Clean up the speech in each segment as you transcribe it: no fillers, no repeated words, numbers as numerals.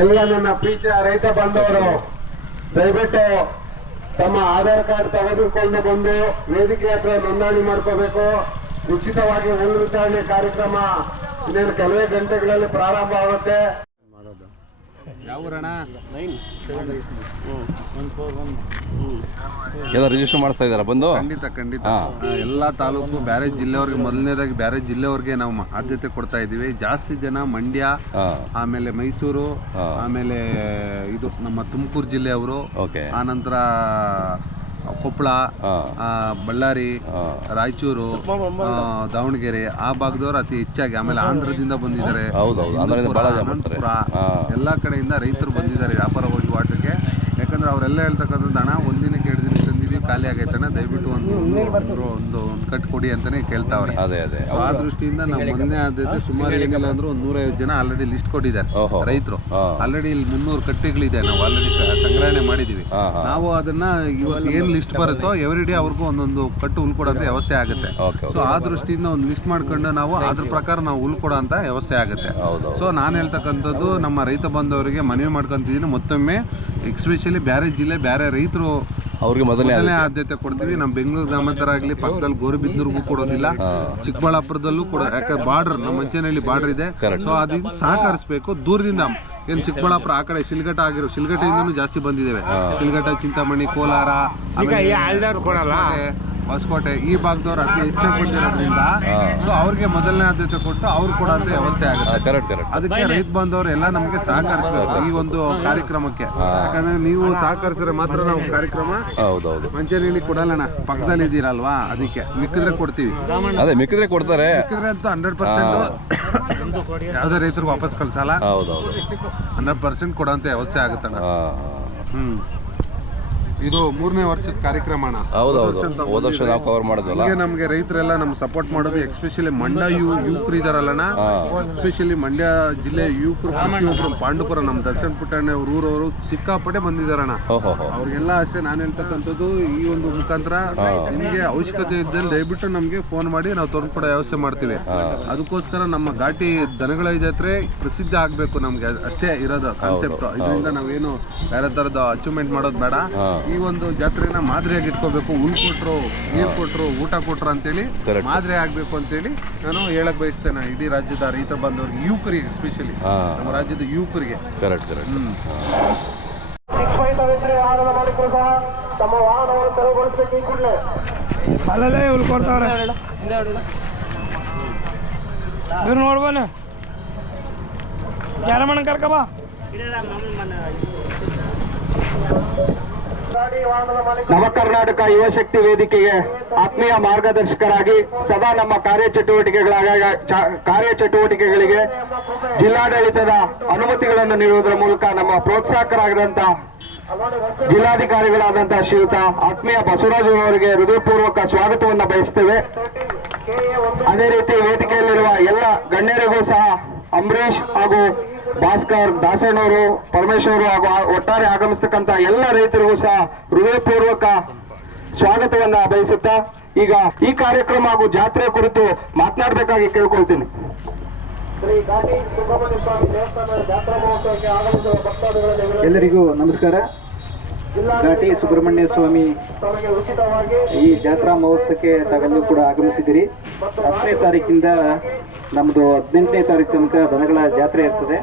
ಎಲ್ಲ ನನ್ನ ಪ್ರೀತಿಯ ರೈತ ಬಾಂಧವರು ದಯವಿಟ್ಟು ತಮ್ಮ ಆಧಾರ್ ಕಾರ್ಡ್ ತೆಗೆದುಕೊಂಡು ಬಂದು ವೇದಿಕೆ ಹತ್ರ ನೋಂದಣಿ ಮಾಡ್ಕೋಬೇಕು. ಉಚಿತವಾಗಿ ಹುಲ್ಲು ವಿತರಣೆ ಕಾರ್ಯಕ್ರಮ ಇನ್ನೇನು ಕೆಲವೇ ಗಂಟೆಗಳಲ್ಲಿ ಪ್ರಾರಂಭ ಆಗುತ್ತೆ. ಎಲ್ಲ ರಿಜಿಸ್ಟರ್ ಮಾಡಿಸ್ತಾ ಇದಾರ ಬಂದು? ಖಂಡಿತ ಎಲ್ಲ ತಾಲೂಕು ಬ್ಯಾರೇಜ್ ಜಿಲ್ಲೆವರೆಗೆ ಮೊದಲನೇದಾಗಿ ಬ್ಯಾರೇಜ್ ಜಿಲ್ಲೆವರೆಗೆ ನಾವು ಆದ್ಯತೆ ಕೊಡ್ತಾ ಇದ್ದೀವಿ. ಜಾಸ್ತಿ ಜನ ಮಂಡ್ಯ, ಆಮೇಲೆ ಮೈಸೂರು, ಆಮೇಲೆ ಇದು ನಮ್ಮ ತುಮಕೂರು ಜಿಲ್ಲೆಯವರು, ಆನಂತರ ಕೊಪ್ಪಳ, ಬಳ್ಳಾರಿ, ರಾಯಚೂರು, ದಾವಣಗೆರೆ ಆ ಭಾಗದವರು ಅತಿ ಹೆಚ್ಚಾಗಿ, ಆಮೇಲೆ ಆಂಧ್ರದಿಂದ ಬಂದಿದ್ದಾರೆ, ಅನಂತಪುರ ಎಲ್ಲ ಕಡೆಯಿಂದ ರೈತರು ಬಂದಿದ್ದಾರೆ ವ್ಯಾಪಾರ ವಹಿವಾಟಕ್ಕೆ. ಯಾಕಂದ್ರೆ ಅವರೆಲ್ಲ ಹೇಳ್ತಕ್ಕಂಥದ್ದು ಹಣ ಒಂದಿನಕ್ಕೆ 2 ದಿನ ತಂದಿದ್ದೀವಿ ಖಾಲಿ ಆಗೈತಣ್ಣ, ದಯವಿಟ್ಟು ಒಂದು ಕಟ್ ಕೊಡಿ ಅಂತಾನೆ ಕೇಳ್ತಾವ್ರೆ. ಆ ದೃಷ್ಟಿಯಿಂದ ನಾವು ಮೊನ್ನೆ ಆದ್ಯತೆ ಸುಮಾರು ಏನಿಲ್ಲ ಅಂದ್ರೆ 150 ಜನ ಆಲ್ರೆಡಿ ಲಿಸ್ಟ್ ಕೊಟ್ಟಿದ್ದಾರೆ ರೈತರು. ಆಲ್ರೆಡಿ ಇಲ್ಲಿ 300 ಕಟ್ಟೆಗಳಿದೆ, ನಾವು ಆಲ್ರೆಡಿ ಸಂಗ್ರಹಣೆ ಮಾಡಿದೀವಿ. ನಾವು ಅದನ್ನ ಇವತ್ತು ಏನ್ ಲಿಸ್ಟ್ ಬರುತ್ತೋ ಎವ್ರಿ ಡೇ ಅವ್ರಿಗೂ ಒಂದೊಂದು ಕಟ್ಟು ಹುಲ್ ಕೊಡೋಂಥ ವ್ಯವಸ್ಥೆ ಆಗುತ್ತೆ. ಸೊ ಆ ದೃಷ್ಟಿಯಿಂದ ಒಂದು ಲಿಸ್ಟ್ ಮಾಡ್ಕೊಂಡು ನಾವು ಅದ್ರ ಪ್ರಕಾರ ನಾವು ಹುಲ್ ಕೊಡೋ ಅಂತ ವ್ಯವಸ್ಥೆ ಆಗುತ್ತೆ. ಸೊ ನಾನು ಹೇಳ್ತಕ್ಕಂಥದ್ದು ನಮ್ಮ ರೈತ ಬಂಧುವರಿಗೆ ಮನವಿ ಮಾಡ್ಕೊಂತಿದ್ದೀನಿ, ಮತ್ತೊಮ್ಮೆ ಎಕ್ಸ್ಪೆಷಲಿ ಬ್ಯಾರೆ ಜಿಲ್ಲೆ ಬ್ಯಾರೆ ರೈತರು ಅವ್ರಿಗೆ ಮೊದಲನೇ ಆದ್ಯತೆ ಕೊಡ್ತೀವಿ. ನಮ್ಮ ಬೆಂಗಳೂರು ಗ್ರಾಮಾಂತರ ಆಗಲಿ, ಪಕ್ಕದಲ್ಲಿ ಗೋರಿಬಿದನೂರಿಗೂ ಕೊಡೋದಿಲ್ಲ, ಚಿಕ್ಕಬಳ್ಳಾಪುರದಲ್ಲೂ ಕೂಡ, ಯಾಕಂದ್ರೆ ಬಾರ್ಡರ್ ನಮ್ಮ ಮಂಚೇನಹಳ್ಳಿ ಬಾರ್ಡರ್ ಇದೆ. ಸೊ ಅದಕ್ಕೆ ಸಹಕರಿಸಬೇಕು. ದೂರದಿಂದ ಏನು ಚಿಕ್ಕಬಳ್ಳಾಪುರ ಆ ಕಡೆ ಶಿಲ್ಘಟ್ಟ ಆಗಿರೋ ಶಿಲ್ಘಟ್ಟೆಯಿಂದನೂ ಜಾಸ್ತಿ ಬಂದಿದ್ದೇವೆ. ಶಿಲ್ಘಟ್ಟ, ಚಿಂತಾಮಣಿ, ಕೋಲಾರ, ಹೊಸಕೋಟೆ ಈ ಭಾಗದವ್ರು ಅತಿ ಹೆಚ್ಚಾಗಿ ಬಂದಿರೋದ್ರಿಂದ ಸೊ ಅವ್ರಿಗೆ ಮೊದಲನೇ ಆದ್ಯತೆ ಕೊಟ್ಟು ಅವ್ರು ಕೊಡೋಂಥ ವ್ಯವಸ್ಥೆ ಆಗುತ್ತೆ. ಅದಕ್ಕೆ ರೈತ ಬಂದವರು ಎಲ್ಲ ನಮಗೆ ಸಹಕರಿಸಬೇಕು ಈ ಒಂದು ಕಾರ್ಯಕ್ರಮಕ್ಕೆ. ಯಾಕಂದ್ರೆ ನೀವು ಸಹಕರಿಸಿದ್ರೆ ಮಾತ್ರ ನಾವು ಕಾರ್ಯಕ್ರಮ ಮಂಚೇನಹಳ್ಳಿ ಕೊಡಲ್ಲಣ್ಣ, ಪಕ್ಕದಲ್ಲಿ ಇದ್ದೀರಲ್ವಾ, ಅದಕ್ಕೆ ಮಿಕ್ಕಿದ್ರೆ ಕೊಡ್ತೀವಿ. ಅದೇ ಮಿಕ್ಕಿದ್ರೆ ಕೊಡ್ತಾರೆ, ಮಿಕ್ಕಿದ್ರೆ ಅಂತ 100% ಯಾವುದೇ ರೈತರಿಗೆ ವಾಪಸ್ ಕಳ್ಸಲ್ಲ. 100% ಕೊಡೋಂಥ ವ್ಯವಸ್ಥೆ ಆಗುತ್ತಣ್ಣ. ಇದು 3ನೇ ವರ್ಷದ ಕಾರ್ಯಕ್ರಮ ಅಣ್ಣ. ಹೋದ ವರ್ಷ ನಾವು ಕವರ್ ಮಾಡಿದ್ವಲ್ಲ. ನಮಗೆ ರೈತರೆಲ್ಲ ನಮ್ಗೆ ಸಪೋರ್ಟ್ ಮಾಡೋದು, ಎಕ್ಸ್ಪೆಷಲಿ ಮಂಡ್ಯ ಯುವಕರು ಇದಾರಲ್ಲಣ್ಣ, ಎಸ್ಪೆಷಲಿ ಮಂಡ್ಯ ಜಿಲ್ಲೆ ಯುವಕರು ಪಾಂಡುಪುರ, ನಮ್ಮ ದರ್ಶನ್ ಪುಟ್ಟಣ್ಣ ಅವ್ರ ಊರವರು ಸಿಕ್ಕಾಪಟ್ಟೆ ಬಂದಿದಾರಣ್ಣ. ಅವ್ರಿಗೆಲ್ಲ ಅಷ್ಟೇ ನಾನು ಹೇಳ್ತಕ್ಕಂಥದ್ದು, ಈ ಒಂದು ಮುಖಾಂತರ ನಿಮಗೆ ಅವಶ್ಯಕತೆ ಇದ್ದಲ್ಲಿ ದಯವಿಟ್ಟು ನಮಗೆ ಫೋನ್ ಮಾಡಿ ನಾವು ತೊಗೊಂಡು ಕೊಡೋ ವ್ಯವಸ್ಥೆ ಮಾಡ್ತೀವಿ. ಅದಕ್ಕೋಸ್ಕರ ನಮ್ಮ ಘಾಟಿ ದನಗಳ ಜಾತ್ರೆ ಪ್ರಸಿದ್ಧ ಆಗಬೇಕು, ನಮ್ಗೆ ಅಷ್ಟೇ ಇರೋದು ಕಾನ್ಸೆಪ್ಟ್. ಇದರಿಂದ ನಾವೇನು ಬೇರೆ ಥರದ ಅಚೀವ್ಮೆಂಟ್ ಮಾಡೋದು ಬೇಡ. ಈ ಒಂದು ಜಾತ್ರೆನ ಮಾದರಿಯಾಗಿ ಇಟ್ಕೋಬೇಕು. ಹುಲ್ ಕೊಟ್ರು, ನೀರು ಕೊಟ್ರು, ಊಟ ಕೊಟ್ರು ಅಂತೇಳಿ ಮಾದರಿ ಆಗ್ಬೇಕು ಅಂತೇಳಿ ನಾನು ಹೇಳಕ್ ಬಯಸ್ತೇನೆ ಇಡೀ ರಾಜ್ಯದ ರೈತ ಬಂದವರಿಗೆ, ಯುವಕರಿಗೆ, ಎಸ್ಪೆಷಲಿ ನಮ್ಮ ರಾಜ್ಯದ ಯುವಕರಿಗೆ. ಅಲ್ಲೇ ಹುಲ್ ಕೊಡ್ತಾವ್ರೆ ನೋಡ್ಬೋಣ ಜಾರಮಣ ಕರ್ಕಬಾ. ನವಕರ್ನಾಟಕ ಯುವಶಕ್ತಿ ವೇದಿಕೆಗೆ ಆತ್ಮೀಯ ಮಾರ್ಗದರ್ಶಕರಾಗಿ ಸದಾ ನಮ್ಮ ಕಾರ್ಯಚಟುವಟಿಕೆಗಳಿಗೆ ಜಿಲ್ಲಾಡಳಿತದ ಅನುಮತಿಗಳನ್ನು ನೀಡುವುದರ ಮೂಲಕ ನಮ್ಮ ಪ್ರೋತ್ಸಾಹಕರಾಗಿರುವಂತಹ ಜಿಲ್ಲಾಧಿಕಾರಿಗಳಾದಂತಹ ಶ್ರೀಯುತ ಆತ್ಮೀಯ ಬಸವರಾಜ್ ಅವರಿಗೆ ಹೃದಯಪೂರ್ವಕ ಸ್ವಾಗತವನ್ನು ಬಯಸ್ತೇವೆ. ಅದೇ ರೀತಿ ವೇದಿಕೆಯಲ್ಲಿರುವ ಎಲ್ಲ ಗಣ್ಯರಿಗೂ ಸಹ ಅಂಬರೀಶ್ ಹಾಗೂ ಭಾಸ್ಕರ್, ದಾಸಣ್ಣವರು, ಪರಮೇಶ್ವರು ಹಾಗೂ ಒಟ್ಟಾರೆ ಆಗಮಿಸ್ತಕ್ಕಂಥ ಎಲ್ಲ ರೈತರಿಗೂ ಸಹ ಹೃದಯಪೂರ್ವಕ ಸ್ವಾಗತವನ್ನ ಬಯಸುತ್ತಾ ಈಗ ಈ ಕಾರ್ಯಕ್ರಮ ಹಾಗೂ ಜಾತ್ರೆ ಕುರಿತು ಮಾತನಾಡಬೇಕಾಗಿ ಕೇಳ್ಕೊಳ್ತೀನಿ. ಎಲ್ಲರಿಗೂ ನಮಸ್ಕಾರ. ಘಾಟಿ ಸುಬ್ರಹ್ಮಣ್ಯ ಸ್ವಾಮಿ ಈ ಜಾತ್ರಾ ಮಹೋತ್ಸವಕ್ಕೆ ತಾವೆಲ್ಲರೂ ಕೂಡ ಆಗಮಿಸಿದಿರಿ. 10ನೇ ತಾರೀಕಿಂದ ನಮ್ಮದು 18ನೇ ತಾರೀಕು ತನಕ ದನಗಳ ಜಾತ್ರೆ ಇರ್ತದೆ.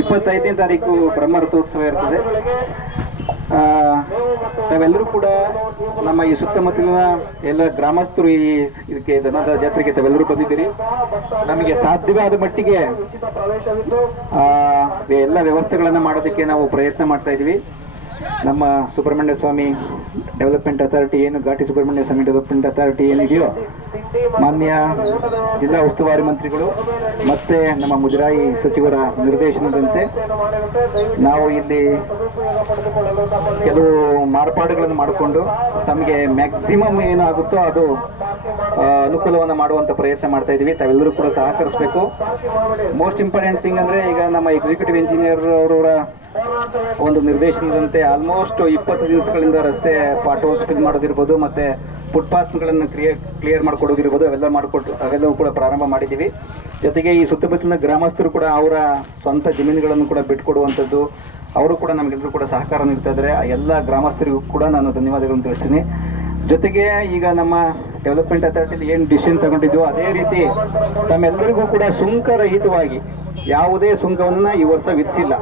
25ನೇ ತಾರೀಕು ಬ್ರಹ್ಮರಥೋತ್ಸವ ಇರ್ತದೆ. ತಾವೆಲ್ಲರೂ ಕೂಡ ನಮ್ಮ ಈ ಸುತ್ತಮುತ್ತಲಿನ ಎಲ್ಲ ಗ್ರಾಮಸ್ಥರು ಇದಕ್ಕೆ ದನದ ಜಾತ್ರೆಗೆ ತಾವೆಲ್ಲರೂ ಬಂದಿದ್ದೀರಿ. ನಮಗೆ ಸಾಧ್ಯವಾದ ಮಟ್ಟಿಗೆ ಎಲ್ಲ ವ್ಯವಸ್ಥೆಗಳನ್ನು ಮಾಡೋದಕ್ಕೆ ನಾವು ಪ್ರಯತ್ನ ಮಾಡ್ತಾ ಇದ್ದೀವಿ. ನಮ್ಮ ಸುಬ್ರಹ್ಮಣ್ಯ ಸ್ವಾಮಿ ಡೆವಲಪ್ಮೆಂಟ್ ಅಥಾರಿಟಿ ಏನು ಘಾಟಿ ಸುಬ್ರಹ್ಮಣ್ಯ ಸ್ವಾಮಿ ಡೆವಲಪ್ಮೆಂಟ್ ಅಥಾರಿಟಿ ಏನಿದೆಯೋ, ಮಾನ್ಯ ಜಿಲ್ಲಾ ಉಸ್ತುವಾರಿ ಮಂತ್ರಿಗಳು ಮತ್ತೆ ನಮ್ಮ ಮುಜರಾಯಿ ಸಚಿವರ ನಿರ್ದೇಶನದಂತೆ ನಾವು ಇಲ್ಲಿ ಕೆಲವು ಮಾರ್ಪಾಡುಗಳನ್ನು ಮಾಡಿಕೊಂಡು ತಮಗೆ ಮ್ಯಾಕ್ಸಿಮಮ್ ಏನಾಗುತ್ತೋ ಅದು ಅನುಕೂಲವನ್ನು ಮಾಡುವಂತ ಪ್ರಯತ್ನ ಮಾಡ್ತಾ ಇದ್ದೀವಿ. ತಾವೆಲ್ಲರೂ ಕೂಡ ಸಹಕರಿಸಬೇಕು. ಮೋಸ್ಟ್ ಇಂಪಾರ್ಟೆಂಟ್ ಥಿಂಗ್ ಅಂದ್ರೆ ಈಗ ನಮ್ಮ ಎಕ್ಸಿಕ್ಯೂಟಿವ್ ಇಂಜಿನಿಯರ್ ಅವರ ಒಂದು ನಿರ್ದೇಶನದಂತೆ ಆಲ್ಮೋಸ್ಟ್ 20 ದಿವಸಗಳಿಂದ ರಸ್ತೆ ಪಾಟ್ ಹೋಲ್ಸ್ ಫಿಲ್ ಮಾಡೋದಿರ್ಬೋದು, ಮತ್ತೆ ಫುಟ್ಪಾತ್ಗಳನ್ನು ಕ್ಲಿಯರ್ ಮಾಡಿಕೊಡೋದಿರ್ಬೋದು ಅವೆಲ್ಲವೂ ಕೂಡ ಪ್ರಾರಂಭ ಮಾಡಿದ್ದೀವಿ. ಜೊತೆಗೆ ಈ ಸುತ್ತಮುತ್ತಲಿನ ಗ್ರಾಮಸ್ಥರು ಕೂಡ ಅವರ ಸ್ವಂತ ಜಮೀನುಗಳನ್ನು ಕೂಡ ಬಿಟ್ಕೊಡುವಂಥದ್ದು, ಅವರು ಕೂಡ ನಮಗೆಲ್ಲರೂ ಕೂಡ ಸಹಕಾರ ನೀಡ್ತಾ ಇದ್ದಾರೆ. ಆ ಎಲ್ಲ ಗ್ರಾಮಸ್ಥರಿಗೂ ಕೂಡ ನಾನು ಧನ್ಯವಾದಗಳನ್ನು ತಿಳಿಸ್ತೀನಿ. ಜೊತೆಗೆ ಈಗ ನಮ್ಮ ಡೆವಲಪ್ಮೆಂಟ್ ಅಥಾರಿಟಿಲಿ ಏನು ಡಿಸಿಷನ್ ತಗೊಂಡಿದ್ವು ಅದೇ ರೀತಿ ತಮ್ಮೆಲ್ಲರಿಗೂ ಕೂಡ ಸುಂಕರಹಿತವಾಗಿ ಯಾವುದೇ ಸುಂಕವನ್ನು ಈ ವರ್ಷ ವಿಧಿಸಿಲ್ಲ.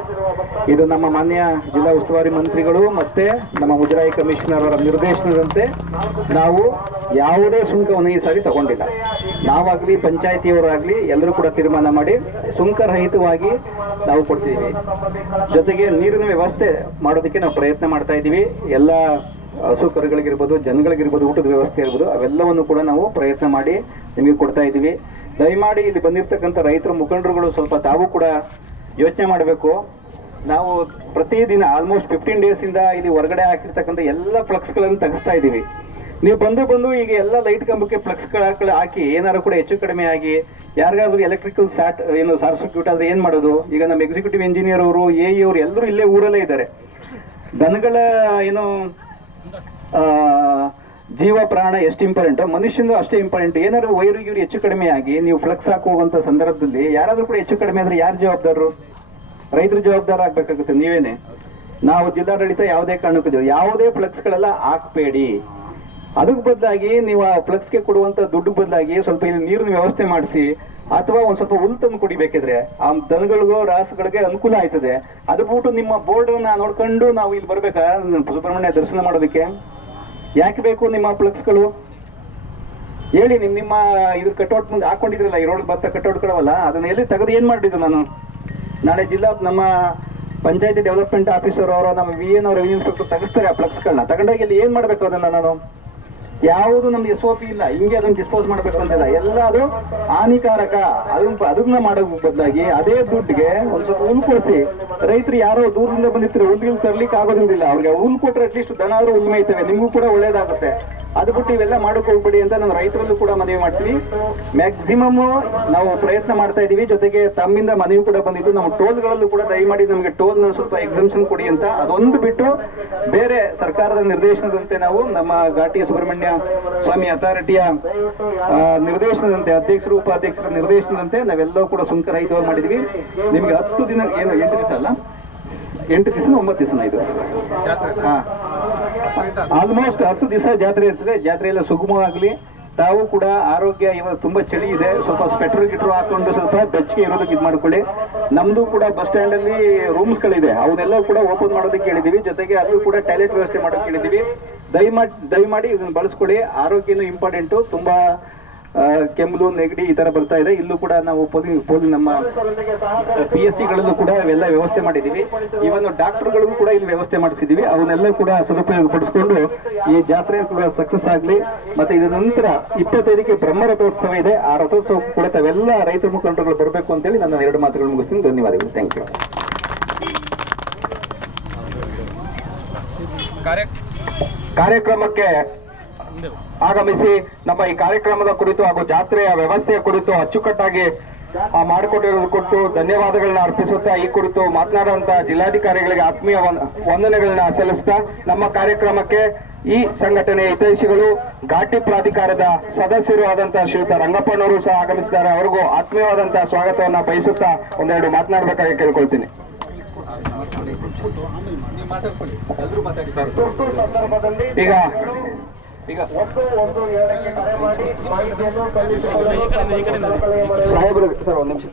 ಇದು ನಮ್ಮ ಮಾನ್ಯ ಜಿಲ್ಲಾ ಉಸ್ತುವಾರಿ ಮಂತ್ರಿಗಳು ಮತ್ತೆ ನಮ್ಮ ಮುಜರಾಯಿ ಕಮಿಷನರ್ ಅವರ ನಿರ್ದೇಶನದಂತೆ ನಾವು ಯಾವುದೇ ಸುಂಕವನ್ನು ಈ ಸಾರಿ ತಗೊಂಡಿಲ್ಲ. ನಾವಾಗಲಿ ಪಂಚಾಯಿತಿಯವರಾಗಲಿ ಎಲ್ಲರೂ ಕೂಡ ತೀರ್ಮಾನ ಮಾಡಿ ಸುಂಕರಹಿತವಾಗಿ ನಾವು ಕೊಡ್ತೀವಿ. ಜೊತೆಗೆ ನೀರಿನ ವ್ಯವಸ್ಥೆ ಮಾಡೋದಕ್ಕೆ ನಾವು ಪ್ರಯತ್ನ ಮಾಡ್ತಾ ಇದ್ದೀವಿ. ಎಲ್ಲ ಹಸು ಕರುಗಳಿಗಿರ್ಬೋದು, ಜನಗಳಿಗಿರ್ಬೋದು, ಊಟದ ವ್ಯವಸ್ಥೆ ಇರ್ಬೋದು, ಅವೆಲ್ಲವನ್ನು ಕೂಡ ನಾವು ಪ್ರಯತ್ನ ಮಾಡಿ ನಿಮಗೆ ಕೊಡ್ತಾ ಇದ್ದೀವಿ. ದಯಮಾಡಿ ಇಲ್ಲಿ ಬಂದಿರತಕ್ಕಂಥ ರೈತರ ಮುಖಂಡರುಗಳು ಸ್ವಲ್ಪ ತಾವು ಕೂಡ ಯೋಚನೆ ಮಾಡಬೇಕು. ನಾವು ಪ್ರತಿದಿನ ಆಲ್ಮೋಸ್ಟ್ 15 ಡೇಸಿಂದ ಇಲ್ಲಿ ಹೊರಗಡೆ ಹಾಕಿರ್ತಕ್ಕಂಥ ಎಲ್ಲ ಫ್ಲಕ್ಸ್ಗಳನ್ನು ತೆಗೆಸ್ತಾ ಇದ್ದೀವಿ. ನೀವು ಬಂದು ಈಗ ಎಲ್ಲ ಲೈಟ್ ಕಂಬಕ್ಕೆ ಫ್ಲಕ್ಸ್ಗಳು ಹಾಕಿ ಏನಾದ್ರು ಕೂಡ ಹೆಚ್ಚು ಕಡಿಮೆ ಆಗಿ ಯಾರಿಗಾದ್ರೂ ಎಲೆಕ್ಟ್ರಿಕಲ್ ಶಾರ್ಟ್ ಸರ್ಕ್ಯೂಟ್ ಆದ್ರೆ ಏನು ಮಾಡೋದು? ಈಗ ನಮ್ಮ ಎಕ್ಸಿಕ್ಯೂಟಿವ್ ಇಂಜಿನಿಯರ್ ಅವರು, AE ಅವರು ಎಲ್ಲರೂ ಇಲ್ಲೇ ಊರಲ್ಲೇ ಇದ್ದಾರೆ. ದನಗಳ ಜೀವ ಪ್ರಾಣ ಎಷ್ಟು ಇಂಪಾರ್ಟೆಂಟ್, ಮನುಷ್ಯನೂ ಅಷ್ಟೇ ಇಂಪಾರ್ಟೆಂಟ್. ಏನಾದ್ರು ವೈರು ಗಿರು ಹೆಚ್ಚು ಕಡಿಮೆ ಆಗಿ ನೀವು ಫ್ಲಕ್ಸ್ ಹಾಕುವಂತ ಸಂದರ್ಭದಲ್ಲಿ ಯಾರಾದ್ರೂ ಕೂಡ ಹೆಚ್ಚು ಕಡಿಮೆ ಆದ್ರೆ ಯಾರು ಜವಾಬ್ದಾರರು? ರೈತರು ಜವಾಬ್ದಾರ ಆಗ್ಬೇಕಾಗುತ್ತೆ, ನೀವೇನೆ. ನಾವು ಜಿಲ್ಲಾಡಳಿತ ಯಾವುದೇ ಕಾರಣಕ್ಕೂ ಯಾವುದೇ ಫ್ಲಕ್ಸ್ಗಳೆಲ್ಲ ಹಾಕ್ಬೇಡಿ. ಅದಕ್ಕೆ ಬದಲಾಗಿ ನೀವು ಆ ಫ್ಲಕ್ಸ್ಗೆ ಕೊಡುವಂತ ದುಡ್ಡು ಬದಲಾಗಿ ಸ್ವಲ್ಪ ಇಲ್ಲಿ ನೀರಿನ ವ್ಯವಸ್ಥೆ ಮಾಡಿಸಿ, ಅಥವಾ ಒಂದ್ ಸ್ವಲ್ಪ ಹುಲ್ ತಂದು ಕುಡಿಬೇಕಿದ್ರೆ ಆ ದನಗಳಿಗೂ ರಾಸುಗಳಿಗೆ ಅನುಕೂಲ ಆಯ್ತದೆ. ಅದು ಬಿಟ್ಟು ನಿಮ್ಮ ಬೋರ್ಡ್ ನೋಡ್ಕೊಂಡು ನಾವು ಇಲ್ಲಿ ಬರ್ಬೇಕಾ ಸುಬ್ರಹ್ಮಣ್ಯ ದರ್ಶನ ಮಾಡೋದಕ್ಕೆ? ಯಾಕೆ ಬೇಕು ನಿಮ್ಮ ಫ್ಲಕ್ಸ್ಗಳು? ಹೇಳಿ. ನಿಮ್ಮ ಇದ್ರ ಕಟೌಟ್ ಮುಂದೆ ಹಾಕೊಂಡಿದ್ರಲ್ಲ, ಈ ರೋಡ್ ಬತ್ತ ಕಟೌಟ್ಗಳವಲ್ಲ, ಅದನ್ನ ಎಲ್ಲಿ ತೆಗೆದು ಏನ್ ಮಾಡಿದ್ದು ನಾನು? ನಾಳೆ ನಮ್ಮ ಪಂಚಾಯತಿ ಡೆವಲಪ್ಮೆಂಟ್ ಆಫೀಸರ್ ಅವರು, ನಮ್ಮ VN ಅವರು, ರೆವಿನ್ಯೂ ಇನ್ಸ್ಪೆಕ್ಟರ್ ತೆಗೆಸ್ತಾರೆ ಆ ಫ್ಲಕ್ಸ್ಗಳನ್ನ. ತಗೊಂಡೋಗಿ ಇಲ್ಲಿ ಏನ್ ಮಾಡ್ಬೇಕು ಅದನ್ನ? ನಾನು ಯಾವುದು ನಮ್ದು SOP ಇಲ್ಲ, ಹಿಂಗೆ ಅದನ್ನ ಡಿಸ್ಪೋಸ್ ಮಾಡ್ಬೇಕು ಅಂತಿಲ್ಲ. ಎಲ್ಲ ಅದು ಹಾನಿಕಾರಕ. ಅದನ್ನ ಮಾಡೋದ್ ಬದಲಾಗಿ ಅದೇ ದುಡ್ಡಿಗೆ ಒಂದ್ ಸ್ವಲ್ಪ ಹುಲ್ ಕೊಡಿಸಿ. ರೈತರು ಯಾರೋ ದೂರದಿಂದ ಬಂದಿರ್ತಾರೆ, ಹುಲ್ ತರ್ಲಿಕ್ಕೆ ಆಗೋದಿಲ್ಲ. ಅವ್ರಿಗೆ ಹುಲ್ ಕೊಟ್ರೆ ಅಟ್ಲೀಸ್ಟ್ ದನ ಆದ್ರೂ ಹುಲ್ ಮೇಯ್ತವೆ, ನಿಮ್ಗೂ ಕೂಡ ಒಳ್ಳೇದಾಗುತ್ತೆ. ಅದು ಬಿಟ್ಟು ಇವೆಲ್ಲ ಮಾಡಕ್ ಹೋಗ್ಬೇಡಿ ಅಂತ ನಾನು ರೈತರಲ್ಲೂ ಕೂಡ ಮನವಿ ಮಾಡ್ತೀನಿ. ಮ್ಯಾಕ್ಸಿಮಮ್ ನಾವು ಪ್ರಯತ್ನ ಮಾಡ್ತಾ ಇದೀವಿ. ಜೊತೆಗೆ ತಮ್ಮಿಂದ ಮನವಿ ಕೂಡ ಬಂದಿದ್ದು, ನಮ್ಮ ಟೋಲ್ಗಳಲ್ಲೂ ಕೂಡ ದಯಮಾಡಿ ನಮಗೆ ಟೋಲ್ ಸ್ವಲ್ಪ ಎಕ್ಸಂಪ್ಷನ್ ಕೊಡಿ ಅಂತ. ಅದೊಂದು ಬಿಟ್ಟು ಬೇರೆ ಸರ್ಕಾರದ ನಿರ್ದೇಶನದಂತೆ ನಾವು ನಮ್ಮ ಘಾಟಿ ಸುಬ್ರಹ್ಮಣ್ಯ ಸ್ವಾಮಿ ಅಥಾರಿಟಿಯ ನಿರ್ದೇಶನದಂತೆ, ಅಧ್ಯಕ್ಷರು ಉಪಾಧ್ಯಕ್ಷರ ನಿರ್ದೇಶನದಂತೆ ನಾವೆಲ್ಲವೂ ಕೂಡ ಸುಂಕರಹಿತವಾಗಿ ಮಾಡಿದ್ವಿ. ನಿಮ್ಗೆ 10 ದಿನ, ಏನು 8 ದಿವಸ ಅಲ್ಲ, 8 ದಿವಸ 9 ದಿವಸ ಇದು ಆಲ್ಮೋಸ್ಟ್ 10 ದಿವಸ ಜಾತ್ರೆ ಇರ್ತದೆ. ಜಾತ್ರೆ ಎಲ್ಲ ಸುಗಮವಾಗ್ಲಿ. ತಾವು ಕೂಡ ಆರೋಗ್ಯ, ಇವಾಗ ತುಂಬಾ ಚಳಿ ಇದೆ, ಸ್ವಲ್ಪ ಸ್ವೆಟರ್ ಗಿಟ್ರು ಹಾಕೊಂಡು ಸ್ವಲ್ಪ ಬೆಚ್ಚಗೆ ಇರೋದಕ್ಕೆ ಇದು ಮಾಡ್ಕೊಳ್ಳಿ. ನಮ್ದು ಕೂಡ ಬಸ್ ಸ್ಟ್ಯಾಂಡ್ ಅಲ್ಲಿ ರೂಮ್ಸ್ಗಳಿದೆ, ಅವನ್ನೆಲ್ಲ ಕೂಡ ಓಪನ್ ಮಾಡೋದಕ್ಕೆ ಹೇಳಿದೀವಿ. ಜೊತೆಗೆ ಅದು ಕೂಡ ಟಾಯ್ಲೆಟ್ ವ್ಯವಸ್ಥೆ ಮಾಡೋಕೆ ಹೇಳಿದೀವಿ. ದಯಮಾಡಿ ಇದನ್ನ ಬಳಸ್ಕೊಳ್ಳಿ. ಆರೋಗ್ಯನೂ ಇಂಪಾರ್ಟೆಂಟು. ತುಂಬಾ ಕೆಮ್ಮಲು, ನೆಗಡಿ ಈ ತರ ಬರ್ತಾ ಇದೆ. ಇಲ್ಲೂ ಕೂಡ ನಾವು ನಮ್ಮ PSCಗಳಲ್ಲೂ ಕೂಡ ಇವೆಲ್ಲ ವ್ಯವಸ್ಥೆ ಮಾಡಿದೀವಿ. ಇವನ್ ಡಾಕ್ಟರ್ಗಳಿಗೂ ಕೂಡ ಇಲ್ಲಿ ವ್ಯವಸ್ಥೆ ಮಾಡಿಸಿದೀವಿ. ಅವನ್ನೆಲ್ಲ ಕೂಡ ಸದುಪಯೋಗ ಪಡಿಸ್ಕೊಂಡು ಈ ಜಾತ್ರೆ ಕೂಡ ಸಕ್ಸಸ್ ಆಗ್ಲಿ. ಮತ್ತೆ ಇದರ ನಂತರ 25ಕ್ಕೆ ಬ್ರಹ್ಮ ರಥೋತ್ಸವ ಇದೆ. ಆ ರಥೋತ್ಸವ ಕೂಡ ತಾವೆಲ್ಲ ರೈತರ ಮುಖಂಡರುಗಳು ಬರಬೇಕು ಅಂತೇಳಿ ನನ್ನ 2 ಮಾತುಗಳು ಮುಗಿಸ್ತೀನಿ. ಧನ್ಯವಾದಗಳು. Thank you. ಕಾರ್ಯಕ್ರಮಕ್ಕೆ ಆಗಮಿಸಿ ನಮ್ಮ ಈ ಕಾರ್ಯಕ್ರಮದ ಕುರಿತು ಹಾಗೂ ಜಾತ್ರೆಯ ವ್ಯವಸ್ಥೆಯ ಕುರಿತು ಅಚ್ಚುಕಟ್ಟಾಗಿ ಮಾಡಿಕೊಟ್ಟಿರೋದು ಕೊಟ್ಟು ಧನ್ಯವಾದಗಳನ್ನ ಅರ್ಪಿಸುತ್ತಾ ಈ ಕುರಿತು ಮಾತನಾಡುವಂತ ಜಿಲ್ಲಾಧಿಕಾರಿಗಳಿಗೆ ಆತ್ಮೀಯ ವಂದನೆಗಳನ್ನ ಸಲ್ಲಿಸ್ತಾ, ನಮ್ಮ ಕಾರ್ಯಕ್ರಮಕ್ಕೆ ಈ ಸಂಘಟನೆಯ ಹಿತೈಷಿಗಳು, ಘಾಟಿ ಪ್ರಾಧಿಕಾರದ ಸದಸ್ಯರು ಆದಂತಹ ಶ್ರೀಯುತ ರಂಗಪ್ಪನವರು ಸಹ ಆಗಮಿಸಿದ್ದಾರೆ. ಅವರಿಗೂ ಆತ್ಮೀಯವಾದಂತಹ ಸ್ವಾಗತವನ್ನ ಬಯಸುತ್ತಾ ಒಂದೆರಡು ಮಾತನಾಡಬೇಕಾಗಿ ಕೇಳ್ಕೊಳ್ತೀನಿ. ಈಗ ಸಾಹೇಬ್ರು ಸರ್ ಒಂದು ನಿಮಿಷ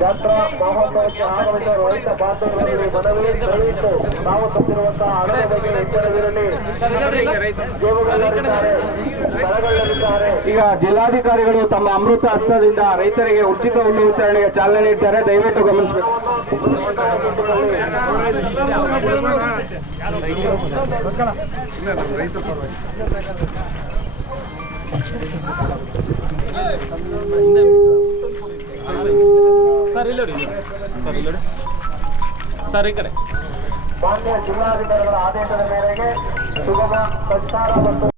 ಜಾತ್ರಾ ಮಹೋತ್ಸವಕ್ಕೆ ಆಗಮಿಸಿದ ರೈತ ಬಾಂಧವರಲ್ಲಿ ಮನವಿ ದಯವಿಟ್ಟು ನಾವು ತಂದಿರುವಂತಹ ಹಣದ ಬಗ್ಗೆ ಎಚ್ಚರವಿರಲಿ. ಈಗ ಜಿಲ್ಲಾಧಿಕಾರಿಗಳು ತಮ್ಮ ಅಮೃತ ಹಸ್ತದಿಂದ ರೈತರಿಗೆ ಉಚಿತ ಹುಲ್ಲು ವಿತರಣೆಗೆ ಚಾಲನೆ ನೀಡ್ತಾರೆ. ದಯವಿಟ್ಟು ಗಮನಿಸಬೇಕು. ಸರ್ ಈ ಕಡೆ ಮಾನ್ಯ ಜಿಲ್ಲಾಧಿಕಾರಿಗಳ ಆದೇಶದ ಮೇರೆಗೆ ಸುಗಮ ಸಂಚಾರ ಮತ್ತು